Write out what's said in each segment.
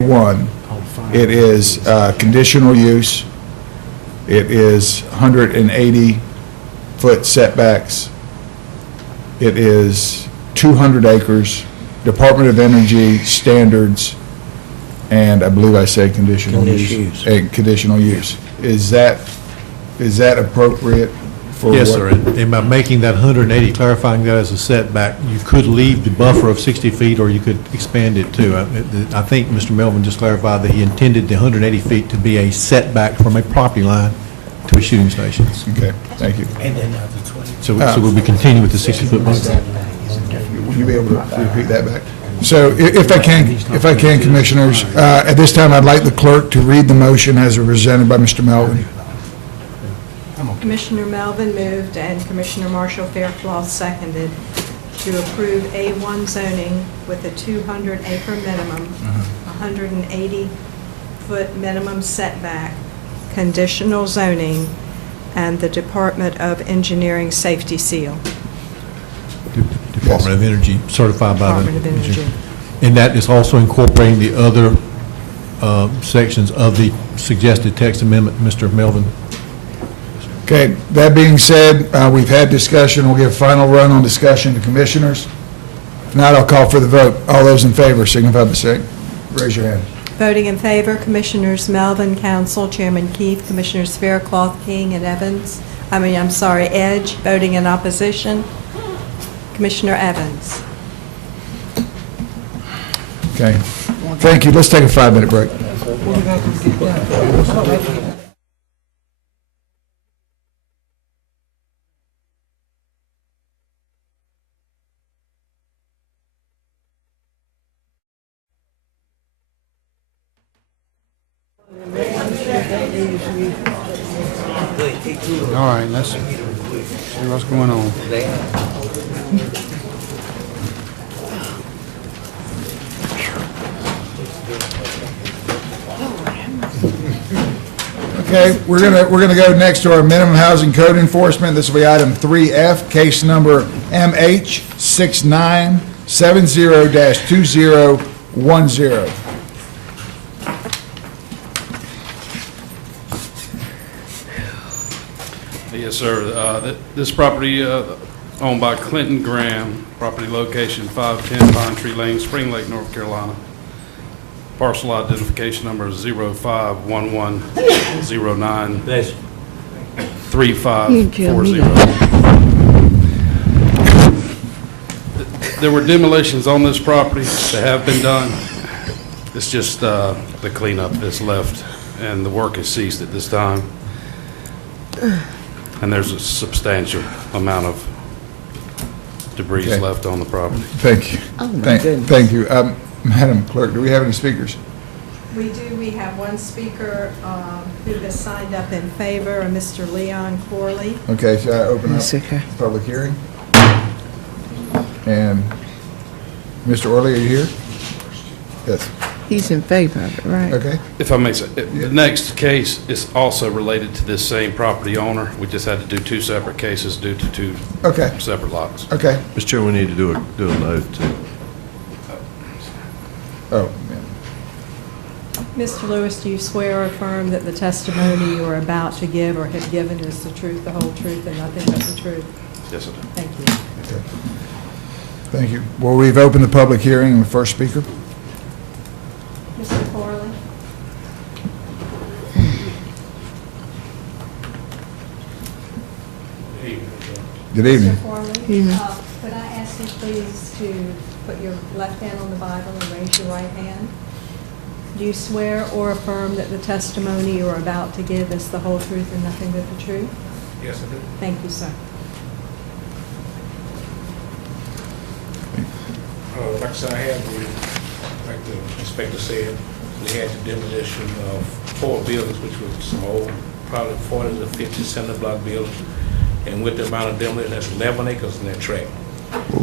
one. It is conditional use. It is 180-foot setbacks. It is 200 acres, Department of Energy standards, and I believe I said conditional use. Conditional use. Is that appropriate for Yes, what? sir. And by making that 180, clarifying that as a setback, you could leave the buffer of 60 feet or you could expand it too. I think Mr. Melvin just clarified that he intended the 180 feet to be a setback from a property line to a shooting station. Okay, thank you. And then the 20. So we'll be continuing with the 60-foot buffer. Will you be able to repeat that back? So if I can, Commissioners, at this time, I'd like the clerk to read the motion as presented by Mr. Melvin. Commissioner Melvin moved and Commissioner Marshall Faircloth seconded to approve A1 zoning with a 200-acre minimum, 180-foot minimum setback, conditional zoning, and the Department of Engineering safety seal. Department of Energy, certified by the Department of Energy. And that is also incorporating the other sections of the suggested text amendment, Mr. Melvin. Okay, that being said, we've had discussion. We'll give a final run on discussion to Commissioners. If not, I'll call for the vote. All those in favor signify by saying, raise your hand. Voting in favor, Commissioners Melvin, Council, Chairman Keith, Commissioners Faircloth, King, and Edge. Voting in opposition, Commissioner Evans. Okay, thank you. Let's take a 5-minute break. All right, let's see what's going on. Okay, we're gonna go next to our minimum housing code enforcement. This will be item 3F, case number MH6970-2010. Yes, sir. This property owned by Clinton Graham, property location 510 Pine Tree Lane, Spring Lake, North Carolina. Parcel identification number is 0511093540. There were demolitions on this property that have been done. It's just the cleanup that's left, and the work has ceased at this time. And there's a substantial amount of debris Okay. left on the property. Thank you. Oh, my goodness. Thank you. Madam Clerk, do we have any speakers? We do. We have one speaker who has signed up in favor, Mr. Leon Corley. Okay, so I open up That's okay. the public hearing. And Mr. Orley, are you here? Yes. He's in favor of it, right? Okay. If I may say, the next case is also related to this same property owner. We just had to do two separate cases due to two Okay. separate lots. Okay. Mr. Chair, we need to do a note too. Oh, yeah. Mr. Lewis, do you swear or affirm that the testimony you are about to give or have given is the truth, the whole truth, and nothing but the truth? Yes, I do. Thank you. Okay. Thank you. Well, we've opened the public hearing. And the first speaker. Mr. Corley? Good evening. Mr. Corley? Evening. Could I ask you please to put your left hand on the Bible and raise your right hand? Do you swear or affirm that the testimony you are about to give is the whole truth and nothing but the truth? Yes, I do. Thank you, sir. Like I said, like the inspector said, we had the demolition of 4 buildings, which was some old, probably 40s or 50 cinder block buildings. And with the amount of demolition, that's 11 acres in that tract.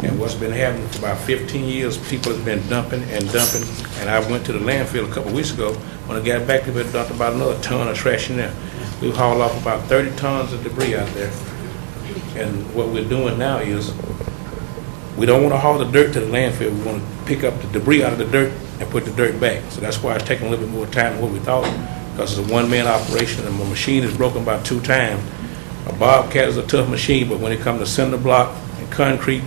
And what's been happening for about 15 years, people have been dumping and dumping. And I went to the landfill a couple of weeks ago. When I got back, they dumped about another ton of trash in there. We hauled off about 30 tons of debris out there. And what we're doing now is, we don't want to haul the dirt to the landfill. We want to pick up the debris out of the dirt and put the dirt back. So that's why it's taking a little bit more time than what we thought, because it's a one-man operation, and my machine is broken about 2 times. A Bobcat is a tough machine, but when it comes to cinder block and concrete,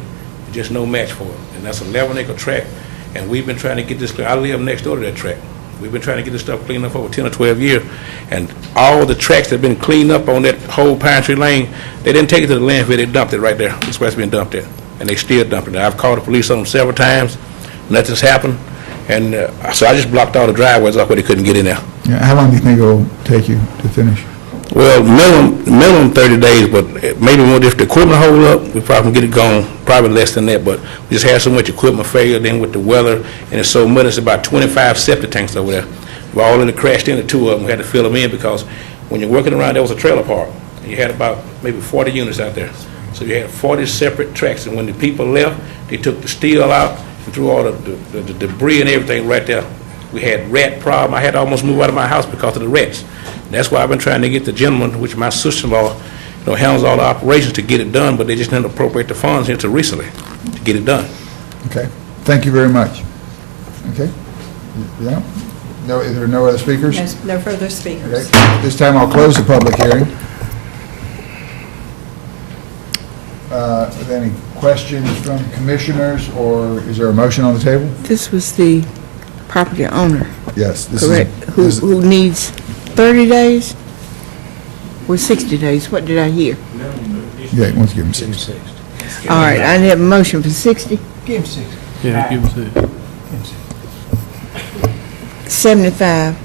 it's just no match for it. And that's an 11-acre tract, and we've been trying to get this clear. I live next door to that tract. We've been trying to get this stuff cleaned up for over 10 or 12 years, and all the tracks that have been cleaned up on that whole Pine Tree Lane, they didn't take it to the landfill, they dumped it right there. That's where it's been dumped at, and they still dumping it. I've called the police on them several times, nothing's happened, and so I just blocked all the driveways off where they couldn't get in there. Yeah, how long do you think it'll take you to finish? Well, minimum 30 days, but maybe more if the equipment hold up, we probably can get it gone, probably less than that, but we just had so much equipment failure, then with the weather, and it's so muddy, it's about 25 septic tanks over there. We're all in the crashed into 2 of them, we had to fill them in, because when you're working around, there was a trailer park, and you had about maybe 40 units out there. So you had 40 separate tracks, and when the people left, they took the steel out and threw all the debris and everything right there. We had rat problem. I had to almost move out of my house because of the rats. That's why I've been trying to get the gentleman, which my sister-in-law, handles all the operations, to get it done, but they just didn't appropriate the funds here until recently to get it done. Okay, thank you very much. Okay? Yeah? No, is there no other speakers? No further speakers. Okay. This time I'll close the public hearing. Are there any questions from commissioners, or is there a motion on the table? This was the property owner, Yes. This correct? Is, Who needs 30 days or 60 days? What did I hear? yeah, let's give him 6. All right, I have a motion for 60, Yeah, give us it. 75.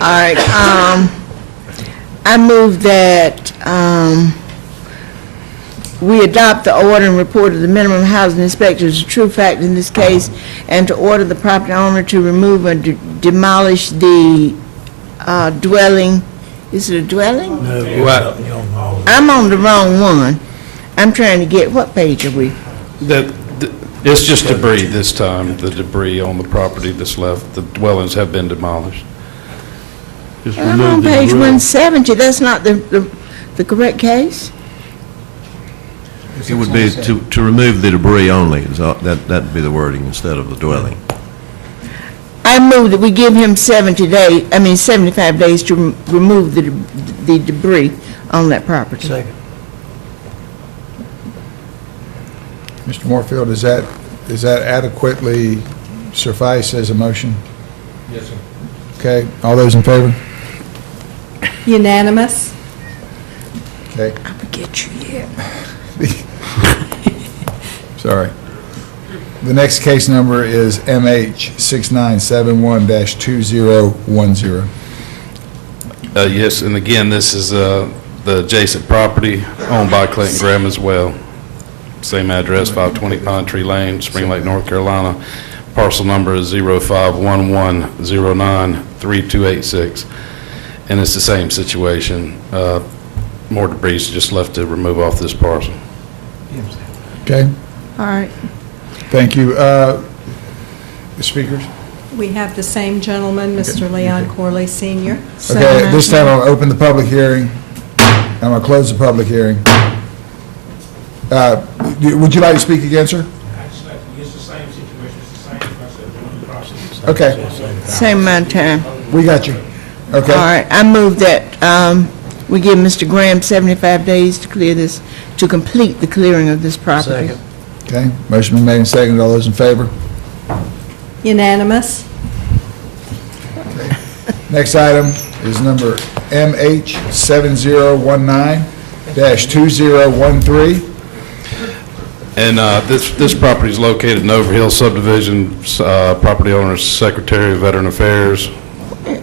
All right, I move that we adopt the order and report of the minimum housing inspector as a true fact in this case, and to order the property owner to remove and demolish the dwelling. Is it a dwelling? Well, I'm on the wrong one. I'm trying to get, what page are we? it's just debris this time, the debris on the property that's left. The dwellings have been demolished. Just I'm remove on the page debris. 170. That's not the correct case? It would be to remove the debris only, that'd be the wording instead of the dwelling. I move that we give him 75 days to remove the debris on that property. Mr. Moorfield, does that adequately suffice as a motion? Yes, sir. Okay, all those in favor? Unanimous? Okay, I forget you yet. sorry. The next case number is MH 6971-2010. Yes, and again, this is the adjacent property owned by Clinton Graham as well. Same address, 520 Pine Tree Lane, Spring Lake, North Carolina. Parcel number is 0511093286. And it's the same situation. More debris is just left to remove off this parcel. Okay, All right. thank you. The speakers? We have the same gentleman, Mr. Leon Corley Sr. Okay, at this time I'll open the public hearing. I'm going to close the public hearing. Would you like to speak again, sir? It's the same situation, it's the same process. Okay, Same amount of time. we got you. Okay. All right, I move that we give Mr. Graham 75 days to clear this, to complete the clearing of this property. Okay, motion been made and seconded. All those in favor? Unanimous? Next item is number MH 7019-2013. And this property is located in Overhill subdivision, property owner's Secretary of Veteran Affairs,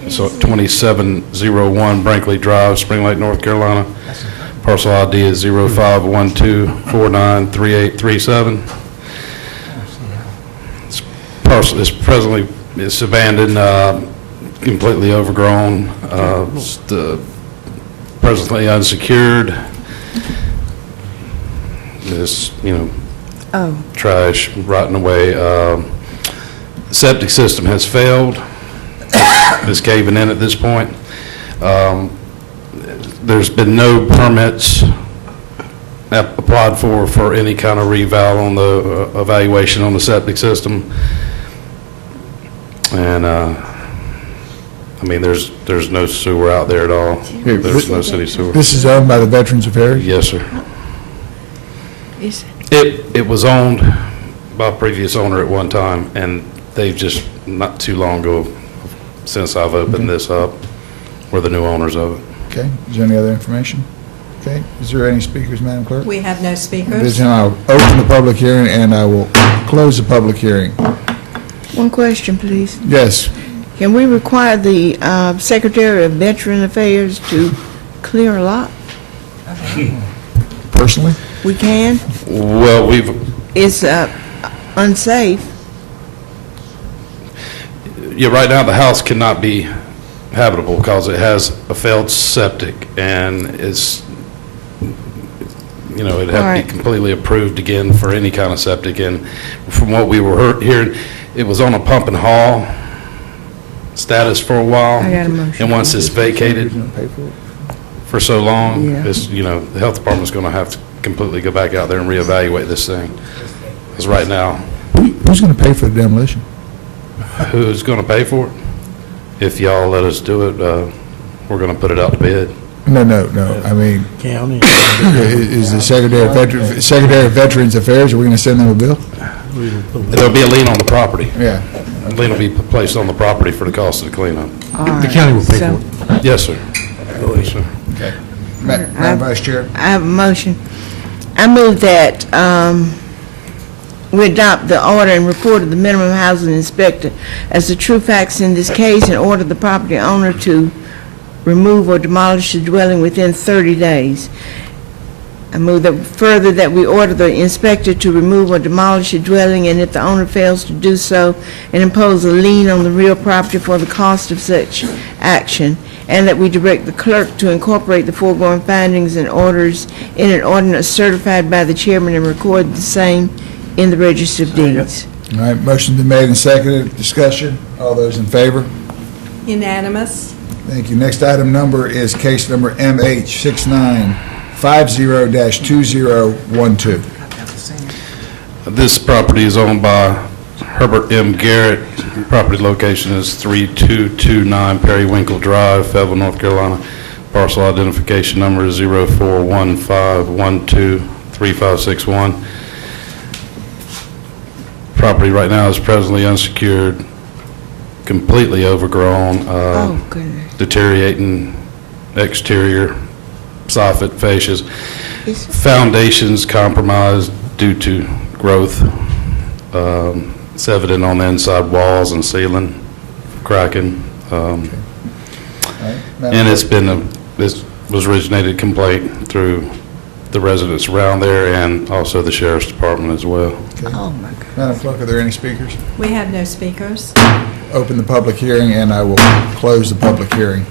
so 2701 Brinkley Drive, Spring Lake, North Carolina. Parcel ID is 0512493837. This parcel is presently, it's abandoned, completely overgrown, presently unsecured. This, Oh, trash rotting away. The septic system has failed. It's caving in at this point. There's been no permits applied for any kind of reval on the evaluation on the septic system. And, I mean, there's no sewer out there at all. There's no city sewer. This is owned by the Veterans Affairs? Yes, sir. Is- It was owned by a previous owner at one time, and they've just, not too long ago, since I've opened this up, we're the new owners of it. Okay, is there any other information? Okay, is there any speakers, Madam Clerk? We have no speakers. This time I'll open the public hearing, and I will close the public hearing. One question, please. Yes, Can we require the Secretary of Veteran Affairs to clear a lot? personally? We can? Well, It's unsafe. yeah, right now, the house cannot be habitable because it has a failed septic, and it's, it'd have to be Alright. completely approved again for any kind of septic. And from what we were hearing, it was on a pump and haul status for a while. I got a motion. And once it's vacated for so long, Yeah. it's, the health department's going to have to completely go back out there and reevaluate this thing. Because right now, Who's going to pay for the demolition? who's going to pay for it? If y'all let us do it, we're going to put it out to bid. No, I mean, County. is the Secretary of Veterans Affairs, are we going to send them a bill? There'll be a lien on the property. Yeah. A lien will be placed on the property for the cost of the cleanup. The county will pay for it. Yes, sir. Yes, sir. Okay. Madam Vice Chair? I have a motion. I move that we adopt the order and report of the minimum housing inspector as the true facts in this case and order the property owner to remove or demolish the dwelling within 30 days. I move that further that we order the inspector to remove or demolish the dwelling, and if the owner fails to do so, and impose a lien on the real property for the cost of such action, and that we direct the clerk to incorporate the foregoing findings and orders in an ordinance certified by the chairman and record the same in the Register of Deeds. All right, motion's been made and seconded. Discussion? All those in favor? Unanimous. Thank you. Next item number is case number MH6950-2012. This property is owned by Herbert M. Garrett. Property location is 3229 Periwinkle Drive, Fayetteville, North Carolina. Parcel identification number is 0415123561. Property right now is presently unsecured, completely overgrown, Oh, goodness. deteriorating exterior, soffit, fascias. Is- Foundations compromised due to growth. It's evident on the inside walls and ceiling, cracking. All right, Madam And Clerk. this was originated complaint through the residents around there and also the sheriff's department as well. Oh, my God. Madam Clerk, are there any speakers? We have no speakers. Open the public hearing, and I will close the public hearing.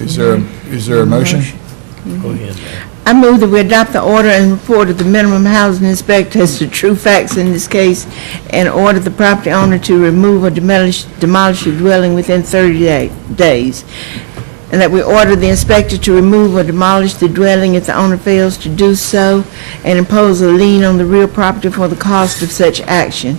Is there a motion? Go ahead. I move that we adopt the order and report of the minimum housing inspector as to true facts in this case and order the property owner to remove or demolish the dwelling within 30 days. And that we order the inspector to remove or demolish the dwelling if the owner fails to do so and impose a lien on the real property for the cost of such action.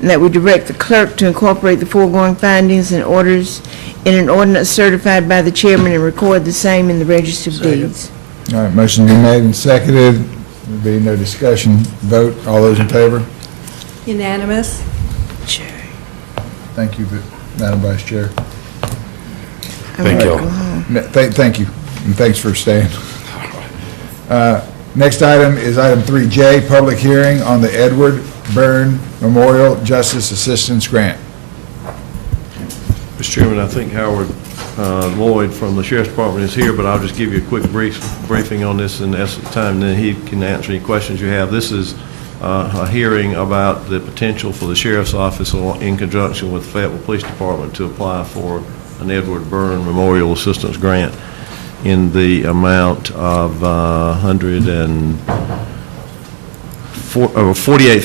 And that we direct the clerk to incorporate the foregoing findings and orders in an ordinance certified by the chairman and record the same in the Register of Deeds. All right, motion's been made and seconded. There'll be no discussion. Vote. All those in favor? Unanimous. Thank you, Madam Vice Chair. Thank y'all. Thank you, and thanks for staying. Next item is item 3J, public hearing on the Edward Byrne Memorial Justice Assistance Grant. Mr. Chairman, I think Howard Lloyd from the Sheriff's Department is here, but I'll just give you a quick briefing on this in the essence of time, and then he can answer any questions you have. This is a hearing about the potential for the Sheriff's Office in conjunction with the Fayetteville Police Department to apply for an Edward Byrne Memorial Assistance Grant in the amount of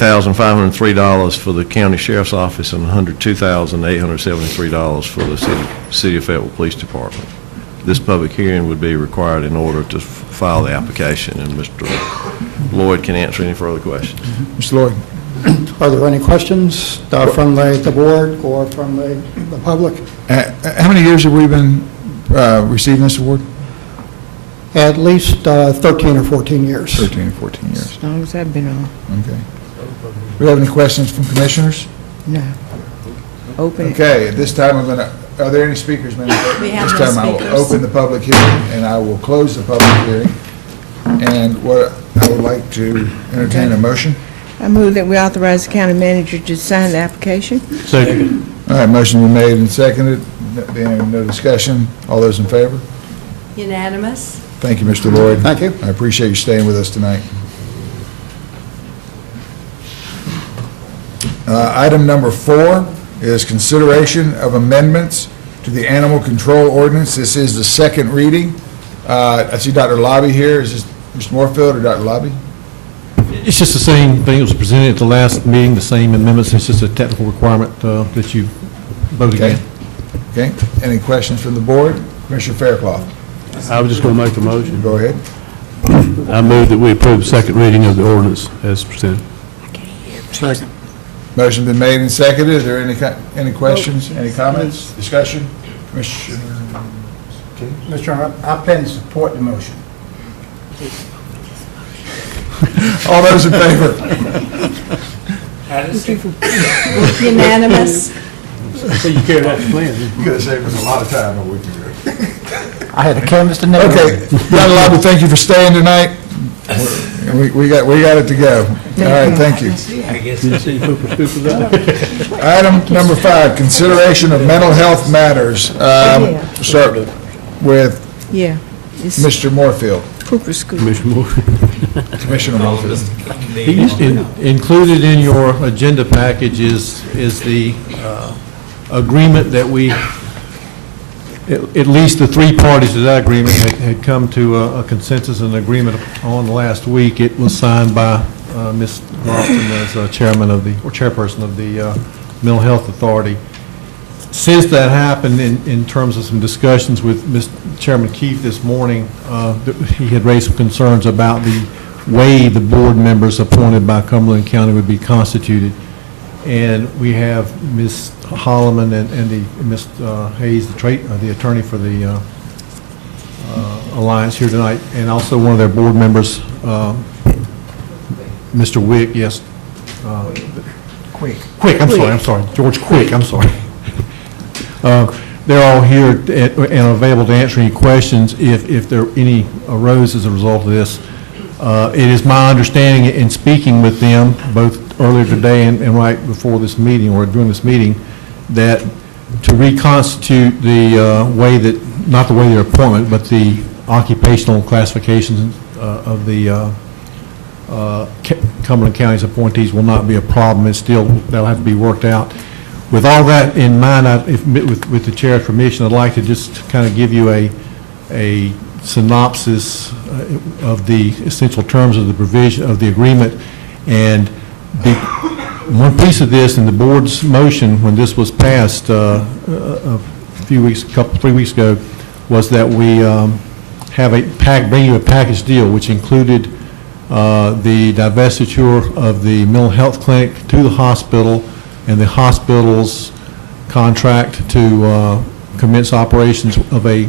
$48,503 for the County Sheriff's Office and $102,873 for the City of Fayetteville Police Department. this public hearing would be required in order to file the application, and Mr. Lloyd can answer any further questions. Mr. Lloyd? Are there any questions from the board or from the public? How many years have we been receiving this award? At least 13 or 14 years. 13 or 14 years. As long as I've been on. Okay. Do we have any questions from commissioners? No. Open it. Okay, at this time, are there any speakers, ma'am? We have no This time, I will speakers. open the public hearing, and I will close the public hearing. And what I would like to entertain a motion. I move that we authorize the county manager to sign the application. Second. All right, motion been made and seconded. Being no discussion. All those in favor? Unanimous? Thank you, Mr. Lloyd. Thank you. I appreciate you staying with us tonight. Item number 4 is consideration of amendments to the animal control ordinance. This is the second reading. I see Dr. Lobby here. Is this Mr. Moorfield or Dr. Lobby? It's just the same thing that was presented at the last meeting, the same amendments. It's just a technical requirement that you vote Okay. again. Okay. Any questions from the board? Commissioner Fairclough, I was just going to make the motion. go ahead. I move that we approve the second reading of the ordinance as presented. Second. Motion been made and seconded. Is there any questions, any comments, discussion? Commissioner? Mr. Chairman, I plan to support the motion. All those in favor? Unanimous? So you carry that plan? You could have saved us a lot of time, but we can do it. I had to canvass the neighborhood. Okay, Dr. Lobby, thank you for staying tonight. We got it to go. All right, thank you. Item number 5, consideration of mental health matters. Start with Yeah. It's Mr. Moorfield, Cooper School. Commissioner Moore. Commissioner Moorfield. Included in your agenda package is the agreement that we, at least the three parties to that agreement had come to a consensus and agreement on last week. It was signed by Ms. Lofton as chairman of the, or chairperson of the Mental Health Authority. Since that happened, in terms of some discussions with Mr. Chairman Keefe this morning, he had raised some concerns about the way the board members appointed by Cumberland County would be constituted. And we have Ms. Holloman and Ms. Hayes, the attorney for the Alliance here tonight, and also one of their board members, Mr. Wick, yes. Quick, I'm sorry, George Quick, I'm sorry. They're all here and available to answer any questions if there any arose as a result of this. It is my understanding in speaking with them, both earlier today and right before this meeting, or during this meeting, that to reconstitute the way that, not the way their appointment, but the occupational classifications of the Cumberland County's appointees will not be a problem. It's still, that'll have to be worked out. With all that in mind, with the chair's permission, I'd like to just kind of give you a synopsis of the essential terms of the provision of the agreement. And one piece of this in the board's motion when this was passed a few weeks, 3 weeks ago, was that we have bring you a package deal, which included the divestiture of the mental health clinic to the hospital, and the hospital's contract to commence operations of a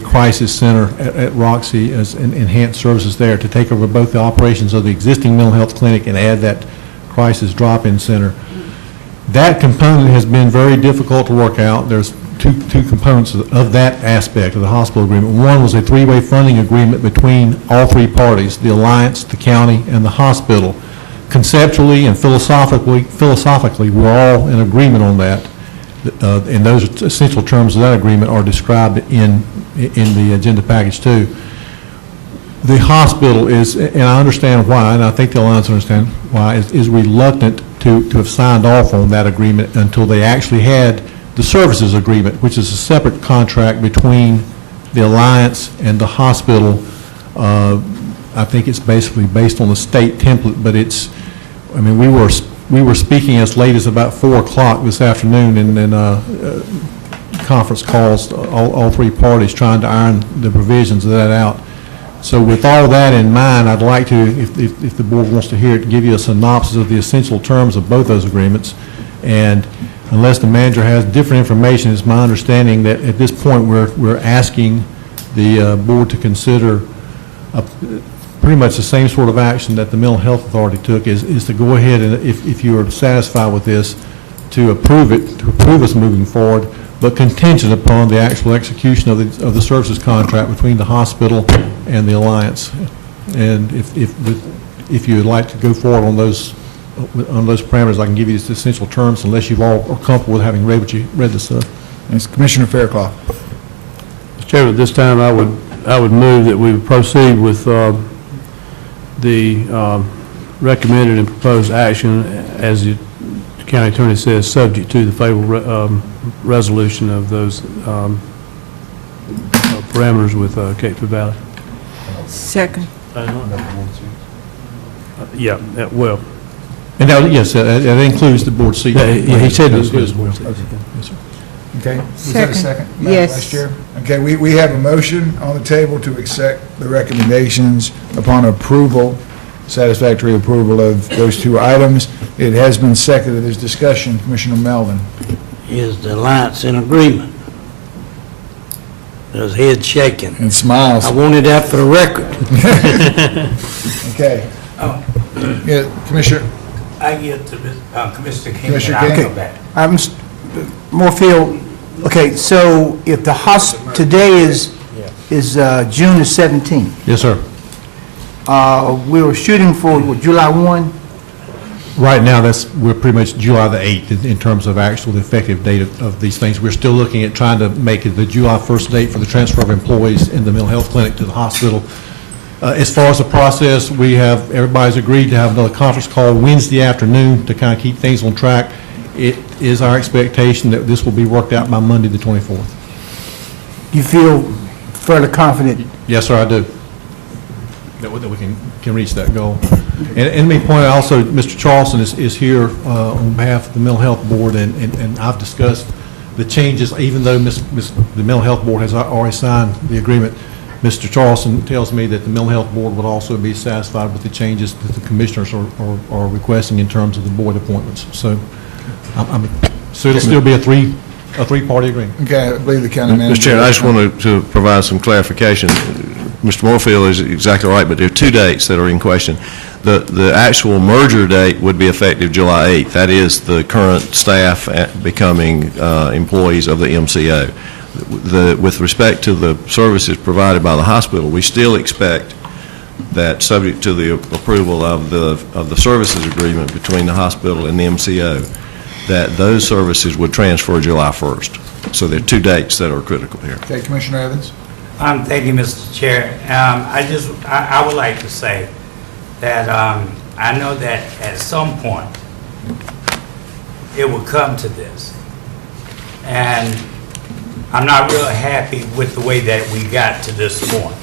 crisis center at Roxy as enhanced services there, to take over both the operations of the existing mental health clinic and add that crisis drop-in center. That component has been very difficult to work out. There's two components of that aspect of the hospital agreement. One was a three-way funding agreement between all three parties, the Alliance, the county, and the hospital. Conceptually and philosophically, we're all in agreement on that. And those essential terms of that agreement are described in the agenda package too. The hospital is, and I understand why, and I think the Alliance understands why, is reluctant to have signed off on that agreement until they actually had the services agreement, which is a separate contract between the Alliance and the hospital. I think it's basically based on the state template, but it's, I mean, we were speaking as late as about 4 o'clock this afternoon, and conference calls, all three parties trying to iron the provisions of that out. So with all that in mind, I'd like to, if the board wants to hear it, give you a synopsis of the essential terms of both those agreements. And unless the manager has different information, it's my understanding that at this point, we're asking the board to consider pretty much the same sort of action that the Mental Health Authority took, is to go ahead and, if you are satisfied with this, to approve it, to approve us moving forward, but contingent upon the actual execution of the services contract between the hospital and the Alliance. And if you would like to go forward on those parameters, I can give you the essential terms, unless you all are comfortable with having read this stuff. It's Commissioner Fairclough. Mr. Chairman, at this time, I would move that we proceed with the recommended and proposed action, as the county attorney says, subject to the favorable resolution of those parameters with Cape Fear Valley. Second. Yeah, well, And now, yes, that includes the board seat. he said it was Includes his the board board seat. seat. Yes, sir. Okay, is that a second? Madam Yes. Vice Chair? Okay, we have a motion on the table to accept the recommendations upon approval, satisfactory approval of those two items. It has been seconded. There's discussion. Commissioner Melvin. Is the Alliance in agreement? There's head shaking. And smiles. I wanted that for the record. Okay. Yeah, Commissioner, I get to Commissioner King, Commissioner and I'll King. come back. Mr. Moorfield, okay, so if the today is June the 17th, Yes, sir. we were shooting for what, July 1? Right now, we're pretty much July the 8th in terms of actual effective date of these things. We're still looking at trying to make it the July 1st date for the transfer of employees in the mental health clinic to the hospital. As far as the process, everybody's agreed to have another conference call Wednesday afternoon to kind of keep things on track. It is our expectation that this will be worked out by Monday, the 24th. You feel fairly confident? Yes, sir, I do. That we can reach that goal. And let me point out also, Mr. Charleston is here on behalf of the Mental Health Board, and I've discussed the changes, even though the Mental Health Board has already signed the agreement. Mr. Charleston tells me that the Mental Health Board would also be satisfied with the changes that the commissioners are requesting in terms of the board appointments. So, so it'll still be a three-party agreement. okay, I believe the county manager. Mr. Chairman, I just wanted to provide some clarification. Mr. Moorfield is exactly right, but there are two dates that are in question. The actual merger date would be effective July 8th. That is the current staff becoming employees of the MCO. With respect to the services provided by the hospital, we still expect that, subject to the approval of the services agreement between the hospital and the MCO, that those services would transfer July 1st. So there are two dates that are critical here. Okay, Commissioner Evans. Thank you, Mr. Chair. I would like to say that I know that at some point it will come to this. And I'm not real happy with the way that we got to this point.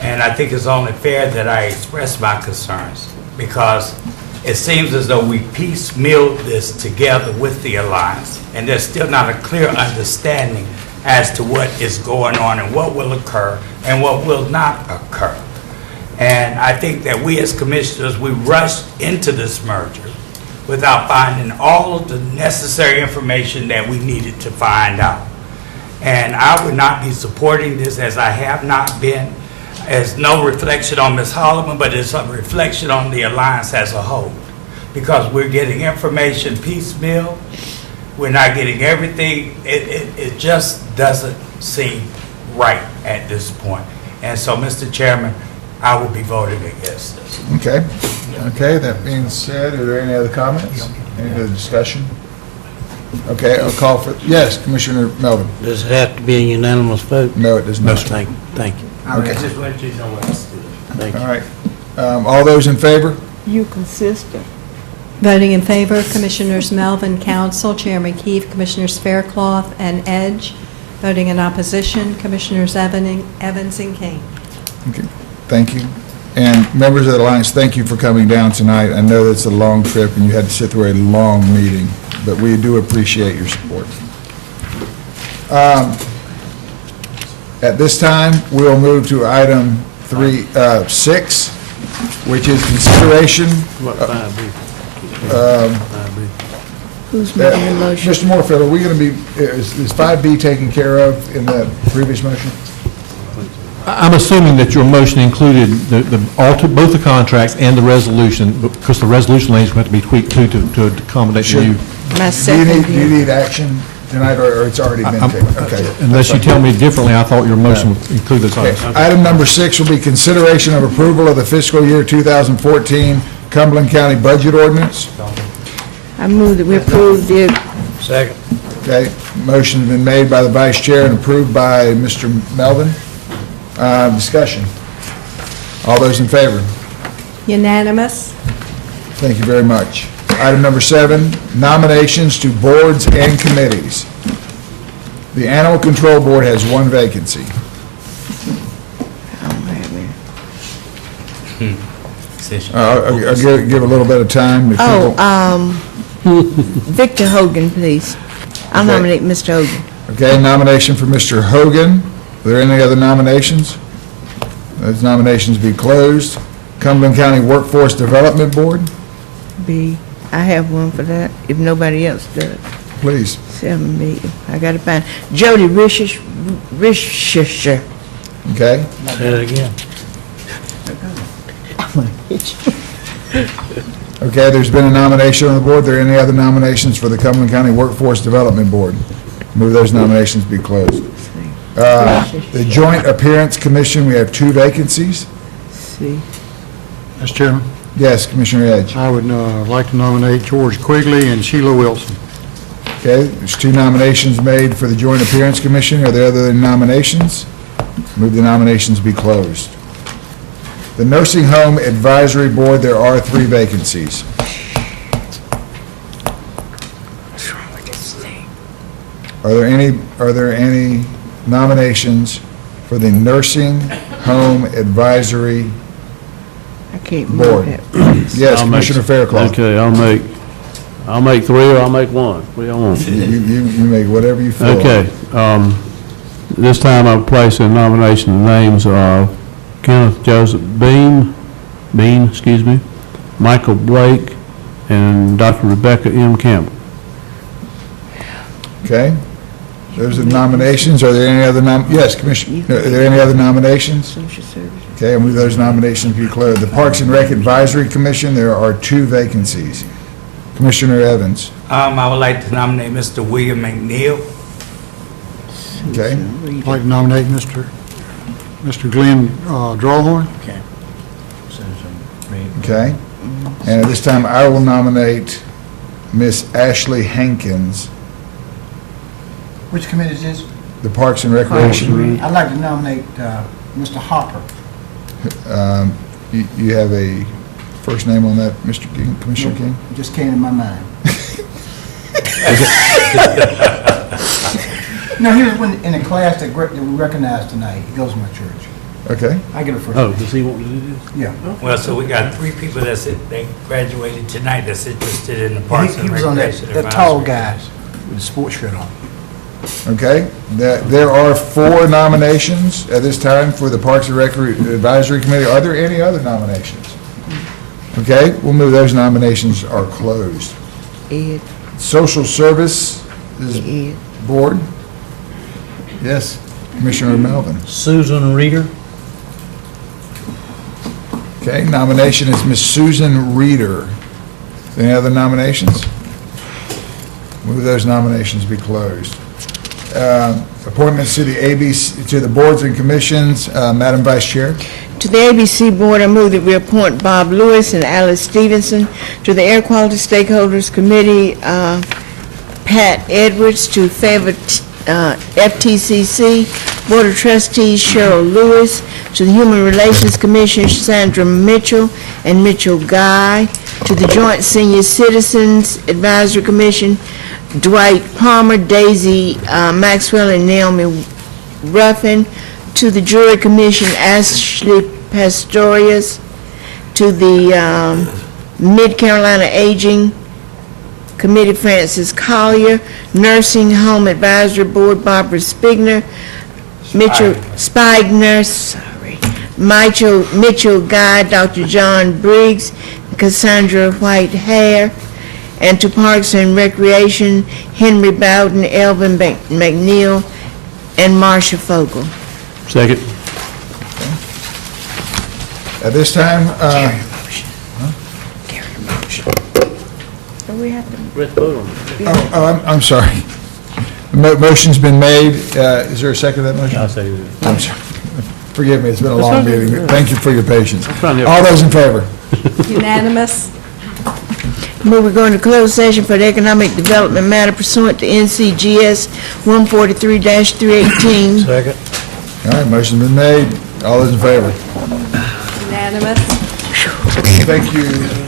And I think it's only fair that I express my concerns, because it seems as though we piecemealed this together with the Alliance, and there's still not a clear understanding as to what is going on and what will occur and what will not occur. And I think that we as commissioners, we rushed into this merger without finding all of the necessary information that we needed to find out. And I would not be supporting this, as I have not been, as no reflection on Ms. Holloman, but it's a reflection on the Alliance as a whole. Because we're getting information piecemeal, we're not getting everything. It just doesn't seem right at this point. And so, Mr. Chairman, I will be voting against this. Okay. Okay, that being said, are there any other comments? Any other discussion? Okay, I'll call for, yes, Commissioner Melvin. Does it have to be a unanimous vote? No, it does not. Thank you. I just want you to know what I stood. Thank you. All right. All those in favor? You consistent. Voting in favor, Commissioners Melvin, Council, Chairman Keefe, Commissioners Faircloth, and Edge. Voting in opposition, Commissioners Evans and King. Okay, thank you. And members of the Alliance, thank you for coming down tonight. I know that's a long trip and you had to sit through a long meeting, but we do appreciate your support. At this time, we'll move to item 6, which is consideration. What, 5B? 5B. Who's making the motion? Mr. Moorfield, are we going to be, is 5B taken care of in the previous motion? I'm assuming that your motion included both the contracts and the resolution, because the resolution language will have to be tweaked too to accommodate the new. My Do second. you need action tonight, or it's already been taken? Okay. Unless you tell me differently, I thought your motion would include the Okay. contracts. Item number 6 will be consideration of approval of the fiscal year 2014 Cumberland County Budget Ordinance. I move that we approve the, Second. Okay, motion's been made by the vice chair and approved by Mr. Melvin. Discussion. All those in favor? Unanimous? Thank you very much. Item number 7, nominations to boards and committees. The Animal Control Board has 1 vacancy. I don't have it. I'll give a little bit of time. if people- Victor Hogan, please. I'll Okay. nominate Mr. Hogan. Okay, nomination for Mr. Hogan. Are there any other nominations? Those nominations be closed. Cumberland County Workforce Development Board, B. I have one for that, if nobody else does. please. 7B. I gotta find, Jody Rishisher. Okay, Say it again. okay, there's been a nomination on the board. Are there any other nominations for the Cumberland County Workforce Development Board? Move those nominations be closed. The Joint Appearance Commission, we have 2 vacancies. C. Mr. Chairman, Yes, Commissioner Edge. I would like to nominate George Quigley and Sheila Wilson. Okay, there's 2 nominations made for the Joint Appearance Commission. Are there other nominations? Move the nominations be closed. The Nursing Home Advisory Board, there are 3 vacancies. What's wrong with this thing? Are there any nominations for the Nursing Home Advisory? I can't Board. move that. Yes, I'll make- Commissioner Fairclough. Okay, I'll make 3 or I'll make 1. What do y'all want? You make whatever you feel. Okay, this time I'll place in nomination the names of Kenneth Joseph Bean, Michael Blake, and Dr. Rebecca M. Campbell. Okay. Those are the nominations. Are there any other yes, Commissioner, are there any other nominations? Social services. Okay, I'll move those nominations be closed. The Parks and Rec Advisory Commission, there are 2 vacancies. Commissioner Evans. I would like to nominate Mr. William McNeil. Okay. I'd like to nominate Mr. Glenn Drawhorn. Okay. And at this time, I will nominate Miss Ashley Hankins, Which committee is this? the Parks and Recreation. I'd like to nominate Mr. Hopper. You have a first name on that, Mr. King, Commissioner King? It just came in my mind. No, he was in a class that we recognized tonight. He goes to my church. Okay. I get a first. Oh, does he want to do this? Yeah. Well, so we got 3 people they graduated tonight that's interested in the Parks He and was on that Recreation tall Advisory. guy with the sports shirt on. Okay. There are 4 nominations at this time for the Parks and Rec Advisory Committee. Are there any other nominations? Okay, we'll move those nominations are closed. Ed, Social Services Ed. Board? Yes, Commissioner Melvin. Susan Reeder. Okay, nomination is Miss Susan Reeder. Any other nominations? Move those nominations be closed. Appointments to the ABC, to the boards and commissions, Madam Vice Chair. To the ABC Board, I move that we appoint Bob Lewis and Alice Stevenson. To the Air Quality Stakeholders Committee, Pat Edwards. To favor FTCC Board of Trustees, Cheryl Lewis. To the Human Relations Commission, Sandra Mitchell and Mitchell Guy. To the Joint Senior Citizens Advisory Commission, Dwight Palmer, Daisy Maxwell, and Naomi Ruffin. To the Jury Commission, Ashley Pastorius. To the Mid-Carolina Aging Committee Francis Collier, Nursing Home Advisory Board Barbara Spigner, Spigner, Mitchell Guy, Dr. John Briggs, Cassandra White-Hare, and to Parks and Recreation, Henry Bowden, Elvin McNeil, and Marcia Fogel. Second. At this time, We have to Let's vote on it. I'm sorry. The motion's been made. Is there a second to that motion? I'll say that. I'm sorry. Forgive me, it's been a long fine. meeting. Thank you for your patience. trying to help. All those in favor? Unanimous? move we go into closed session for the economic development matter pursuant to NCGS 143-318. Second. All right, motion's been made. All those in favor? Unanimous? Thank you.